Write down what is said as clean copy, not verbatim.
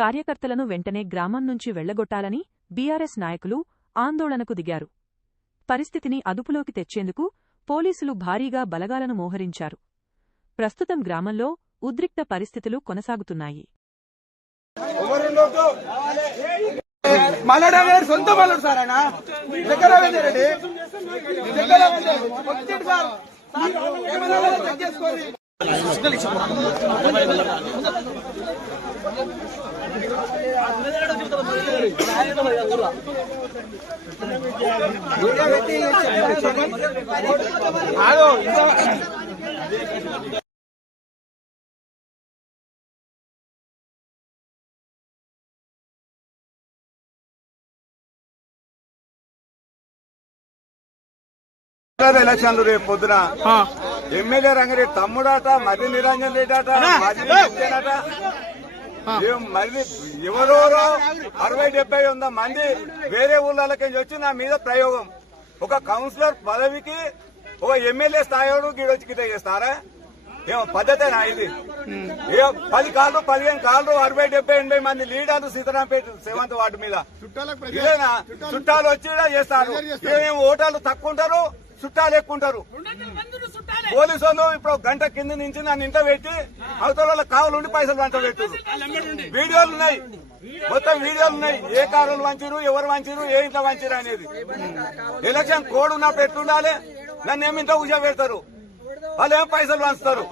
కార్యకర్తలను వెంటనే గ్రామం నుంచి వెళ్లగొట్టాలని బీఆర్ఎస్ నాయకులు ఆందోళనకు దిగారు. పరిస్థితిని అదుపులోకి తెచ్చేందుకు పోలీసులు భారీగా బలగాలను మోహరించారు. ప్రస్తుతం గ్రామంలో ఉద్రిక్త పరిస్థితులు కొనసాగుతున్నాయి. ఎలక్షన్లు రేపు పొద్దున ఎమ్మెల్యే రంగారెడ్డి తమ్ముడాట, మర్రి నిరంజన్ రెడ్డి అట, మరి ఎవరెవరో 60-70 మంది వేరే ఊళ్ళకి వచ్చి నా మీద ప్రయోగం. ఒక కౌన్సిలర్ పదవికి ఒక ఎమ్మెల్యే స్థాయిలో గీడొచ్చి గిట్ట చేస్తారా? ఏమో పద్ధతేనా ఇది? 10 కాళ్ళు 15 కాళ్ళు 60-70 మంది లీడర్లు సీతారాంపేట 7th వార్డు మీద ఇదేనా? చుట్టాలు వచ్చి చేస్తారు. ఏమేమి ఓటర్లు తక్కువ ఉంటారు, చుట్టాలు ఎక్కువ ఉంటారు. పోలీసు వాళ్ళు ఇప్పుడు గంట కింద నుంచి నన్ను ఇంట పెట్టి అవతల వాళ్ళ కావాలండి పైసలు వంట పెట్టారు. వీడియోలు ఉన్నాయి, మొత్తం వీడియోలు ఉన్నాయి. ఏ కారులు వంచారు, ఎవరు వంచారు, ఏ ఇంట్లో వంచారు అనేది. ఎలక్షన్ కోడ్ ఉన్నప్పుడు ఎట్లుండాలి? నన్ను ఏమింటో కూర్చోబెడతారు, వాళ్ళు ఏం పైసలు వంచుతారు.